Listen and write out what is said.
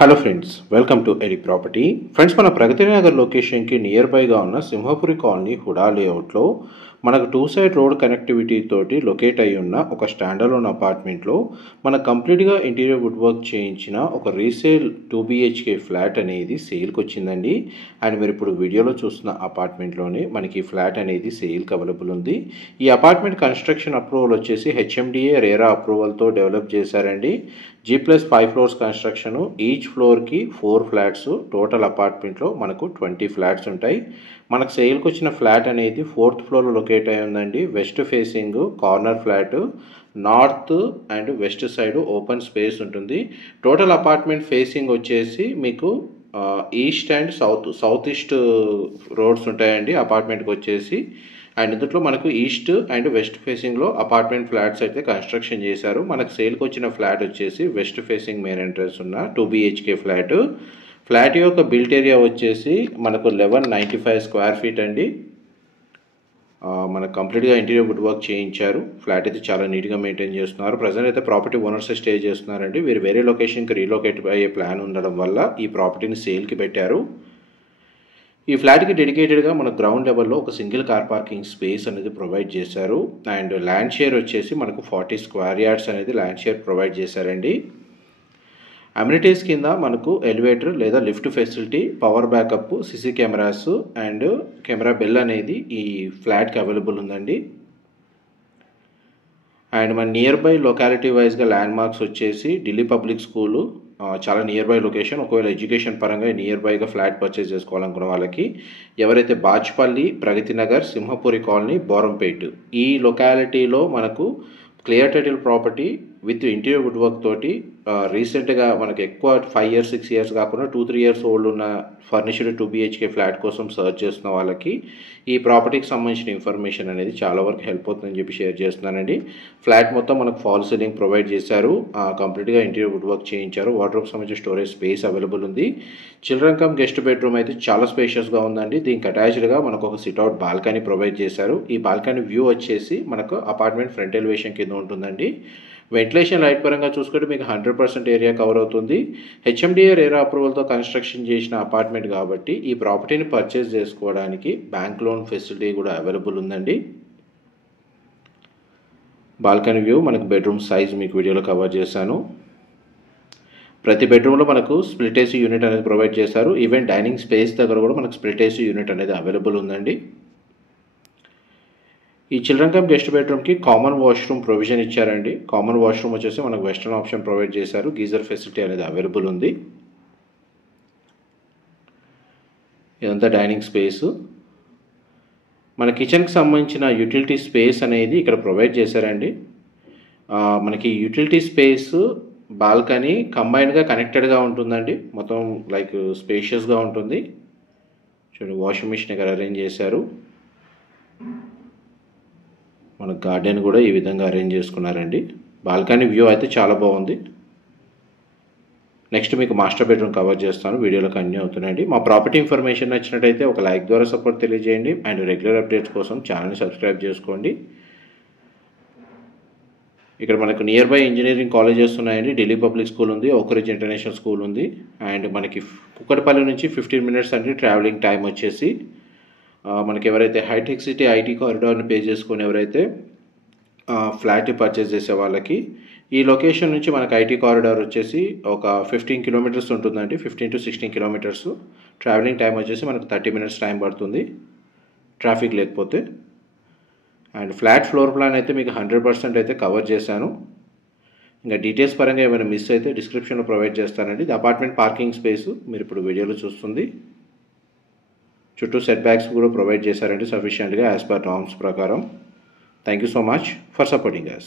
Hello friends, welcome to AD property. Friends, మన ప్రగతి నగర్ లొకేషన్కి near బైగా ఉన్న సింహపురి కాలనీ హుడా లేఅవుట్లో మనకు 2 సైడ్ రోడ్ కనెక్టివిటీ తోటి లొకేట్ అయి ఉన్న ఒక స్టాండర్లోన్ అపార్ట్మెంట్లో మనకు కంప్లీట్గా ఇంటీరియర్ వుడ్ వర్క్ చేయించిన ఒక రీసేల్ 2 BHK ఫ్లాట్ అనేది సేల్కి వచ్చిందండి. అండ్ మీరు ఇప్పుడు వీడియోలో చూస్తున్న అపార్ట్మెంట్లోనే మనకి ఫ్లాట్ అనేది సేల్కి అవైలబుల్ ఉంది. ఈ అపార్ట్మెంట్ కన్స్ట్రక్షన్ అప్రూవల్ వచ్చేసి HMDA రేరా అప్రూవల్తో డెవలప్ చేశారండి. G+5 ఫ్లోర్స్ కన్స్ట్రక్షను, ఈచ్ ఫ్లోర్కి 4 ఫ్లాట్స్, టోటల్ అపార్ట్మెంట్లో మనకు 20 ఫ్లాట్స్ ఉంటాయి. మనకు సేల్కి వచ్చిన ఫ్లాట్ అనేది 4th ఫ్లోర్లో లొకేట్ అయి ఉందండి. West facing corner flat, north and west side open space ఉంటుంది. టోటల్ అపార్ట్మెంట్ ఫేసింగ్ వచ్చేసి మీకు east and south east roads ఉంటాయండి అపార్ట్మెంట్కి వచ్చేసి. అండ్ ఇందులో మనకు ఈస్ట్ అండ్ వెస్ట్ ఫేసింగ్లో అపార్ట్మెంట్ ఫ్లాట్స్ అయితే కన్స్ట్రక్షన్ చేశారు. మనకు సేల్కి వచ్చిన ఫ్లాట్ వచ్చేసి వెస్ట్ ఫేసింగ్ మెయిన్ ఎంట్రన్స్ ఉన్న 2 BHK ఫ్లాట్. ఫ్లాట్ యొక్క బిల్ట్ ఏరియా వచ్చేసి మనకు 1195 స్క్వేర్ ఫీట్ అండి. మనకు కంప్లీట్గా ఇంటీరియర్ వుడ్ వర్క్ చేయించారు. ఫ్లాట్ అయితే చాలా నీట్గా మెయింటైన్ చేస్తున్నారు. ప్రజెంట్ అయితే ప్రాపర్టీ ఓనర్స్ స్టే చేస్తున్నారండి. వీరు వేరే లొకేషన్కి రీలొకేట్ అయ్యే ప్లాన్ ఉండడం వల్ల ఈ ప్రాపర్టీని సేల్కి పెట్టారు. ఈ ఫ్లాట్కి డెడికేటెడ్గా మన గ్రౌండ్ లెవెల్లో ఒక సింగిల్ కార్ పార్కింగ్ స్పేస్ అనేది ప్రొవైడ్ చేశారు. అండ్ ల్యాండ్ షేర్ వచ్చేసి మనకు 40 స్క్వేర్ యార్డ్స్ అనేది ల్యాండ్ షేర్ ప్రొవైడ్ చేశారండి. అమ్యూనిటీస్ కింద మనకు ఎలివేటర్ లేదా lift facility, power backup, CC cameras and camera bell అనేది ఈ ఫ్లాట్కి అవైలబుల్ ఉందండి. అండ్ మన నియర్ బై లొకాలిటీ వైజ్గా ల్యాండ్ మార్క్స్ వచ్చేసి ఢిల్లీ పబ్లిక్ స్కూలు చాలా నియర్ బై లొకేషన్. ఒకవేళ ఎడ్యుకేషన్ పరంగా నియర్ బైగా ఫ్లాట్ పర్చేస్ చేసుకోవాలనుకున్న వాళ్ళకి, ఎవరైతే బాచ్పల్లి, ప్రగతి నగర్, సింహపురి కాలనీ, బోరంపేట్ ఈ లొకాలిటీలో మనకు clear title property with interior wood work తోటి రీసెంట్గా మనకు ఎక్కువ 5 years 6 years కాకుండా 2-3 years ఓల్డ్ ఉన్న ఫర్నిష్డ్ 2 BHK ఫ్లాట్ కోసం సర్చ్ చేస్తున్న వాళ్ళకి ఈ ప్రాపర్టీకి సంబంధించిన ఇన్ఫర్మేషన్ అనేది చాలా వరకు హెల్ప్ అవుతుందని చెప్పి షేర్ చేస్తున్నానండి. ఫ్లాట్ మొత్తం మనకు ఫాల్ సీలింగ్ ప్రొవైడ్ చేశారు. కంప్లీట్గా ఇంటీరియర్ వుడ్ వర్క్ చేయించారు. వార్డ్రోబ్ సంబంధించిన స్టోరేజ్ స్పేస్ అవైలబుల్ ఉంది. చిల్డ్రన్ కమ్ గెస్ట్ బెడ్రూమ్ అయితే చాలా స్పేషియస్గా ఉందండి. దీనికి అటాచ్డ్గా మనకు ఒక సిట్అవుట్ బాల్కనీ ప్రొవైడ్ చేశారు. ఈ బాల్కనీ వ్యూ వచ్చేసి మనకు అపార్ట్మెంట్ ఫ్రంట్ ఎలివేషన్ కింద ఉంటుందండి. వెంటిలేషన్ లైట్ పరంగా చూసుకుంటే మీకు 100% ఏరియా కవర్ అవుతుంది. HMDA రేరా అప్రూవల్తో కన్స్ట్రక్షన్ చేసిన అపార్ట్మెంట్ కాబట్టి ఈ ప్రాపర్టీని పర్చేస్ చేసుకోవడానికి బ్యాంక్ లోన్ ఫెసిలిటీ కూడా అవైలబుల్ ఉందండి. బాల్కనీ వ్యూ, మనకు బెడ్రూమ్ సైజ్ మీకు వీడియోలో కవర్ చేశాను. ప్రతి బెడ్రూమ్లో మనకు స్ప్లిట్ AC యూనిట్ అనేది ప్రొవైడ్ చేశారు. ఈవెన్ డైనింగ్ స్పేస్ దగ్గర కూడా మనకు స్ప్లిట్ AC యూనిట్ అనేది అవైలబుల్ ఉందండి. ఈ చిల్డ్రన్ కమ్ గెస్ట్ బెడ్రూమ్కి కామన్ వాష్రూమ్ ప్రొవిజన్ ఇచ్చారండి. కామన్ వాష్రూమ్ వచ్చేసి మనకు వెస్టర్న్ ఆప్షన్ ప్రొవైడ్ చేశారు. గీజర్ ఫెసిలిటీ అనేది అవైలబుల్ ఉంది. ఇదంతా డైనింగ్ స్పేసు. మన కిచెన్కి సంబంధించిన యూటిలిటీ స్పేస్ అనేది ఇక్కడ ప్రొవైడ్ చేశారండి. మనకి యూటిలిటీ స్పేస్, బాల్కనీ కంబైన్డ్గా కనెక్టెడ్గా ఉంటుందండి. మొత్తం లైక్ స్పేషియస్గా ఉంటుంది. చూడండి, వాషింగ్ మిషన్ ఇక్కడ అరేంజ్ చేశారు. మన గార్డెన్ కూడా ఈ విధంగా అరేంజ్ చేసుకున్నారండి. బాల్కనీ వ్యూ అయితే చాలా బాగుంది. నెక్స్ట్ మీకు మాస్టర్ బెడ్రూమ్ కవర్ చేస్తాను. వీడియోలో కంటిన్యూ అవుతున్నాయండి. మా ప్రాపర్టీ ఇన్ఫర్మేషన్ నచ్చినట్టయితే ఒక లైక్ ద్వారా సపోర్ట్ తెలియజేయండి. అండ్ రెగ్యులర్ అప్డేట్స్ కోసం ఛానల్ని సబ్స్క్రైబ్ చేసుకోండి. ఇక్కడ మనకు నియర్ బై ఇంజనీరింగ్ కాలేజెస్ ఉన్నాయండి. ఢిల్లీ పబ్లిక్ స్కూల్ ఉంది, ఓక్రిడ్జ్ ఇంటర్నేషనల్ స్కూల్ ఉంది. అండ్ మనకి కుక్కటపల్లి నుంచి 15 minutes అండి ట్రావెలింగ్ టైం వచ్చేసి. మనకి ఎవరైతే హైటెక్ సిటీ IT కారిడార్ని పే చేసుకొని ఎవరైతే ఫ్లాట్ పర్చేస్ చేసే వాళ్ళకి ఈ లొకేషన్ నుంచి మనకు IT కారిడార్ వచ్చేసి ఒక 15 kilometers ఉంటుందండి. 15 to 16 kilometers. ట్రావెలింగ్ టైం వచ్చేసి మనకు 30 minutes టైం పడుతుంది ట్రాఫిక్ లేకపోతే. అండ్ ఫ్లాట్ ఫ్లోర్ ప్లాన్ అయితే మీకు 100% అయితే కవర్ చేశాను. ఇంకా డీటెయిల్స్ పరంగా ఏమైనా మిస్ అయితే డిస్క్రిప్షన్లో ప్రొవైడ్ చేస్తానండి. ఇది అపార్ట్మెంట్ పార్కింగ్ స్పేసు మీరు ఇప్పుడు వీడియోలో చూస్తుంది. చుట్టూ సెట్ బ్యాక్స్ కూడా ప్రొవైడ్ చేశారండి సఫిషియెంట్గా యాజ్ పర్ నార్మ్స్ ప్రకారం. Thank you so much for supporting us.